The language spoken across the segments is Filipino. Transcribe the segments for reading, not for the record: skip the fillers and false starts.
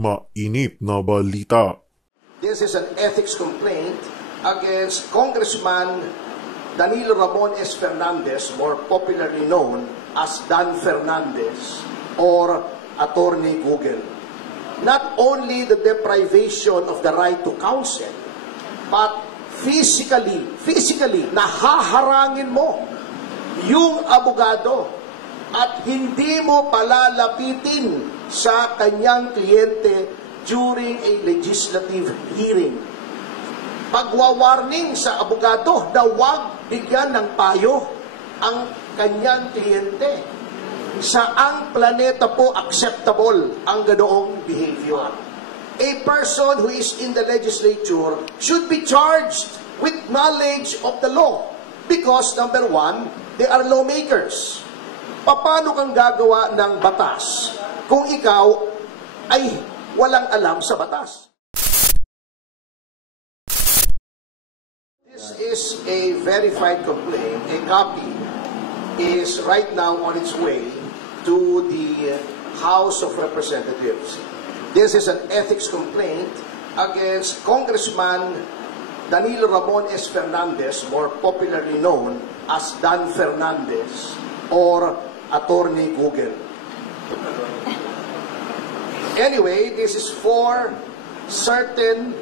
Mainit na balita. This is an ethics complaint against Congressman Danilo Ramon S. Fernandez, more popularly known as Dan Fernandez or Attorney Google. Not only the deprivation of the right to counsel, but physically, nahaharangin mo yung abogado at hindi mo palalapitin sa kanyang kliyente during a legislative hearing. Pagwawarning sa abogado na huwag bigyan ng payo ang kanyang kliyente. Saang planeta po acceptable ang ganoong behavior? A person who is in the legislature should be charged with knowledge of the law because, number one, they are lawmakers. Paano kang gagawa ng batas kung ikaw ay walang alam sa batas? This is a verified complaint. A copy is right now on its way to the House of Representatives. This is an ethics complaint against Congressman Danilo Ramon S. Fernandez, more popularly known as Dan Fernandez or Attorney Google. Anyway, this is for certain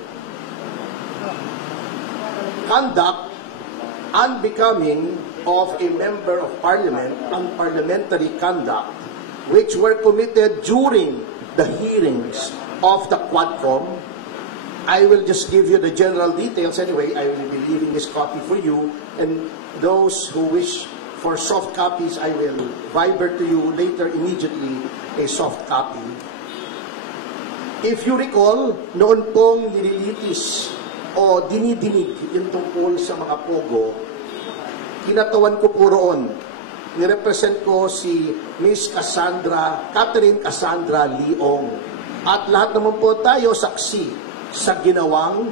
conduct unbecoming of a member of parliament, unparliamentary conduct, which were committed during the hearings of the Quadcom. I will just give you the general details anyway. I will be leaving this copy for you, and those who wish for soft copies, I will Viber to you later immediately a soft copy. If you recall, noon pong nililitis o dinidinig yung tungkol sa mga pogo, kinatawan ko po roon. Nirepresent ko si Miss Catherine Cassandra Leong. At lahat naman po tayo saksi sa ginawang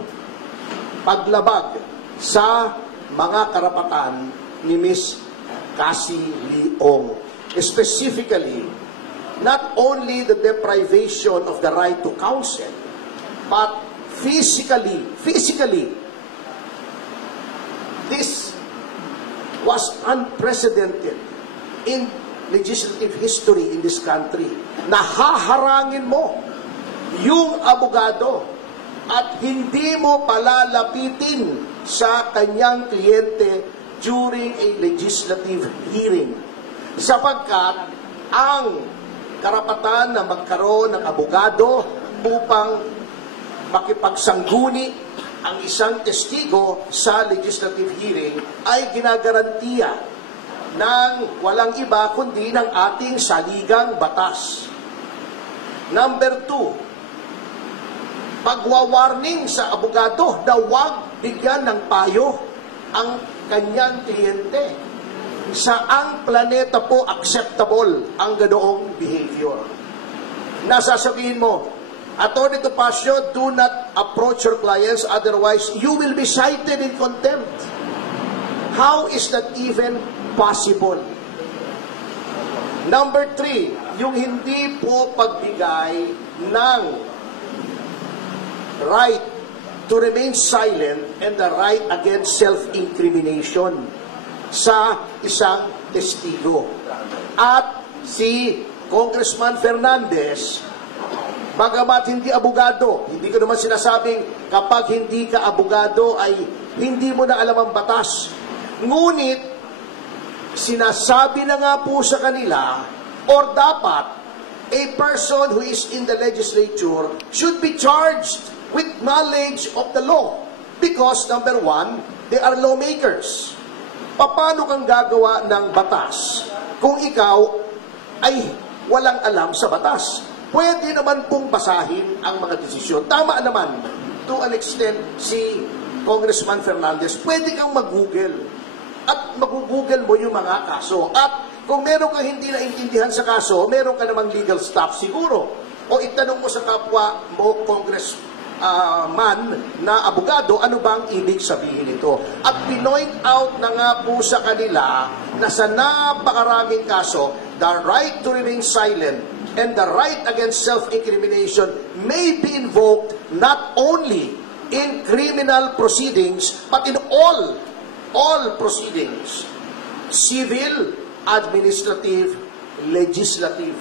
paglabag sa mga karapatan ni Miss Cassie Leong. Specifically, not only the deprivation of the right to counsel, but physically, this was unprecedented in legislative history in this country. Nahaharangin mo yung abogado at hindi mo palalapitin sa kanyang kliyente during a legislative hearing. Sapagkat ang karapatan na magkaroon ng abogado upang makipagsangguni ang isang testigo sa legislative hearing ay ginagarantiya ng walang iba kundi ng ating saligang batas. Number 2, pagwawarning sa abogado na huwag bigyan ng payo ang kanyang kliyente. Saang planeta po acceptable ang ganoong behavior? Nasasabihin mo, Attorney Topacio, do not approach your clients, otherwise you will be cited in contempt. How is that even possible? Number 3, yung hindi po pagbigay ng right to remain silent and the right against self-incrimination sa isang testigo. At si Congressman Fernandez, bagamat hindi abogado, hindi ko naman sinasabing kapag hindi ka abogado ay hindi mo na alam ang batas. Ngunit, sinasabi na nga po sa kanila, or dapat, a person who is in the legislature should be charged with knowledge of the law. Because, number 1, they are lawmakers. Paano kang gagawa ng batas kung ikaw ay walang alam sa batas? Pwede naman pong basahin ang mga desisyon. Tama naman, to an extent, si Congressman Fernandez, pwede kang mag-google. At mag-google mo yung mga kaso. At kung meron kang hindi naintindihan sa kaso, meron ka namang legal staff siguro. O itanong mo sa kapwa mo, man na abogado, ano bang ibig sabihin ito? At pinoint out na nga po sa kanila na sa napakaraming kaso, the right to remain silent and the right against self-incrimination may be invoked not only in criminal proceedings, but in all proceedings, civil, administrative, legislative.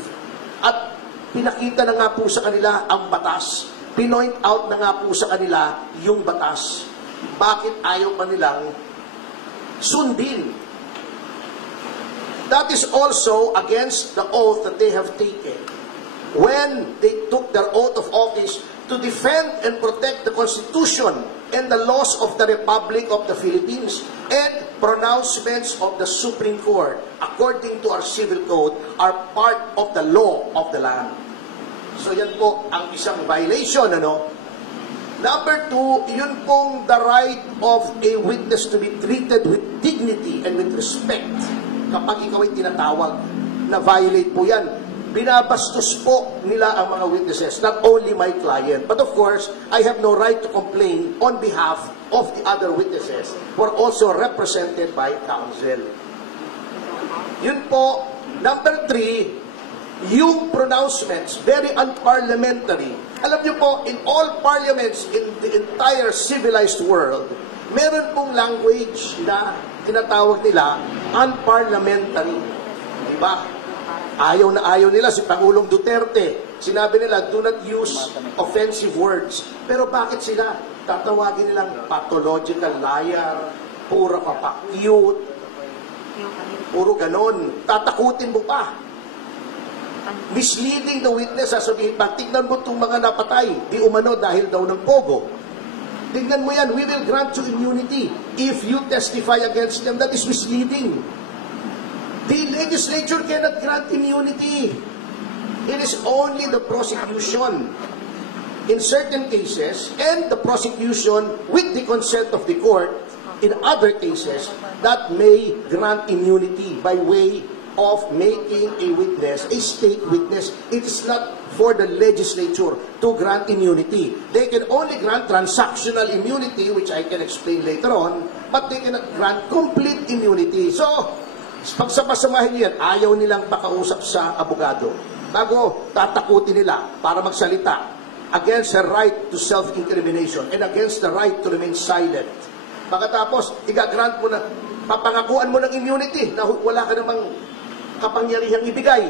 At pinakita na nga po sa kanila ang batas. Pinoint out na nga po sa kanila yung batas. Bakit ayaw pa nilang sundin? That is also against the oath that they have taken when they took their oath of office to defend and protect the Constitution and the laws of the Republic of the Philippines, and pronouncements of the Supreme Court, according to our civil code, are part of the law of the land. So yan po ang isang violation, ano? Number two, yun pong the right of a witness to be treated with dignity and with respect. Kapag ikaw ay tinatawag, na violate po yan. Binabastos po nila ang mga witnesses, not only my client. But of course, I have no right to complain on behalf of the other witnesses who are also represented by counsel. Yun po. Number three, yung pronouncements, very unparliamentary. Alam niyo po, in all parliaments in the entire civilized world, meron pong language na tinatawag nila unparliamentary. Diba? Ayaw na ayaw nila si Pangulong Duterte. Sinabi nila, do not use offensive words. Pero bakit sila? Tatawagin nilang pathological liar, puro kapakyut, puro ganon. Tatakutin mo pa. Misleading the witness, sasabihin pa, tignan mo itong mga napatay, di umano dahil daw ng pogo. Tignan mo yan, we will grant you immunity. If you testify against them, that is misleading. The legislature cannot grant immunity. It is only the prosecution in certain cases and the prosecution with the consent of the court in other cases that may grant immunity by way of making a witness, a state witness. It is not for the legislature to grant immunity. They can only grant transactional immunity, which I can explain later on, but they cannot grant complete immunity. So, pagsama-samahin yan, ayaw nilang pakausap sa abogado. Bago tatakutin nila para magsalita against her right to self-incrimination and against the right to remain silent. Pagkatapos, igagrant mo na, papangakuan mo ng immunity na wala ka namang kapangyarihang ibigay.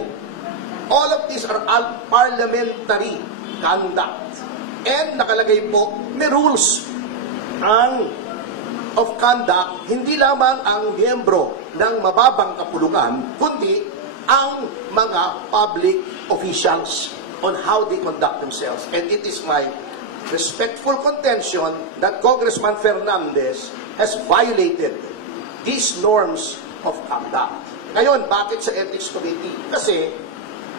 All of these are parliamentary conduct. And nakalagay po, may rules of conduct, hindi lamang ang miyembro ng mababang kapulungan, kundi ang mga public officials on how they conduct themselves. And it is my respectful contention that Congressman Fernandez has violated these norms of conduct. Ngayon, bakit sa Ethics Committee? Kasi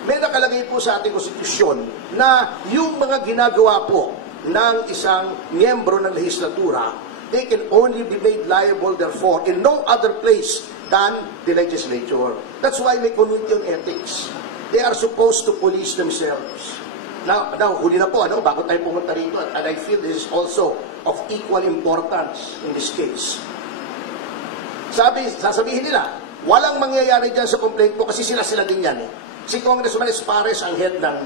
may nakalagay po sa ating konstitusyon na yung mga ginagawa po ng isang miyembro ng lehislatura, they can only be made liable, therefore, in no other place than the legislature. That's why may committee on ethics. They are supposed to police themselves. Now huli na po, bago tayo pumunta rito, and I feel this is also of equal importance in this case. Sasabihin nila, walang mangyayari dyan sa complaint po kasi sila din yan. Si Congressman Espares ang head ng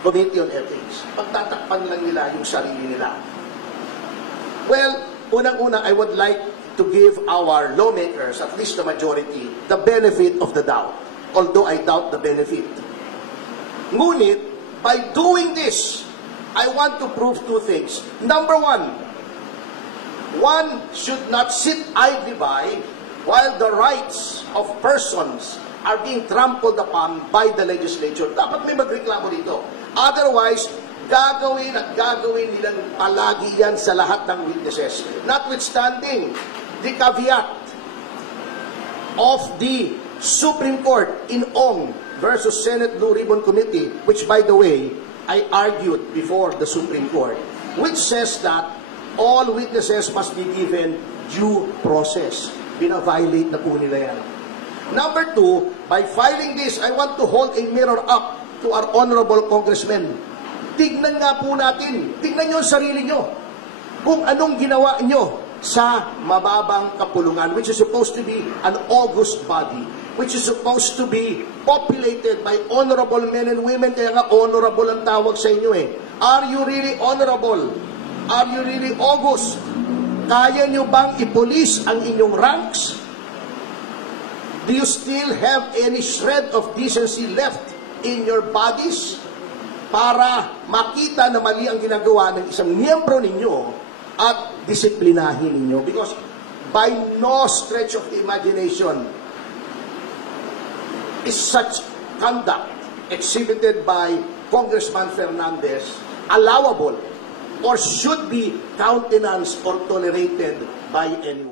Committee on Ethics. Pagtatakpan lang nila yung sarili nila. Well, unang-una, I would like to give our lawmakers, at least the majority, the benefit of the doubt. Although I doubt the benefit. Ngunit, by doing this, I want to prove two things. Number one should not sit idly by while the rights of persons are being trampled upon by the legislature. Dapat may magreklamo dito. Otherwise, gagawin at gagawin nilang palagi yan sa lahat ng witnesses. Notwithstanding the caveat of the Supreme Court in Ong versus Senate Blue Ribbon Committee, which, by the way, I argued before the Supreme Court, which says that all witnesses must be given due process. Bina-violate na po nila yan. Number two, by filing this, I want to hold a mirror up to our honorable congressmen. Tignan nga po natin, tignan nyo ang sarili nyo, kung anong ginawa nyo sa mababang kapulungan, which is supposed to be an august body. which is supposed to be populated by honorable men and women. Kaya nga honorable ang tawag sa inyo eh. Are you really honorable? Are you really august? Kaya nyo bang ipulis ang inyong ranks? Do you still have any shred of decency left in your bodies para makita na mali ang ginagawa ng isang miyembro ninyo at disiplinahin ninyo? Because by no stretch of the imagination is such conduct exhibited by Congressman Fernandez allowable or should be countenanced or tolerated by anyone.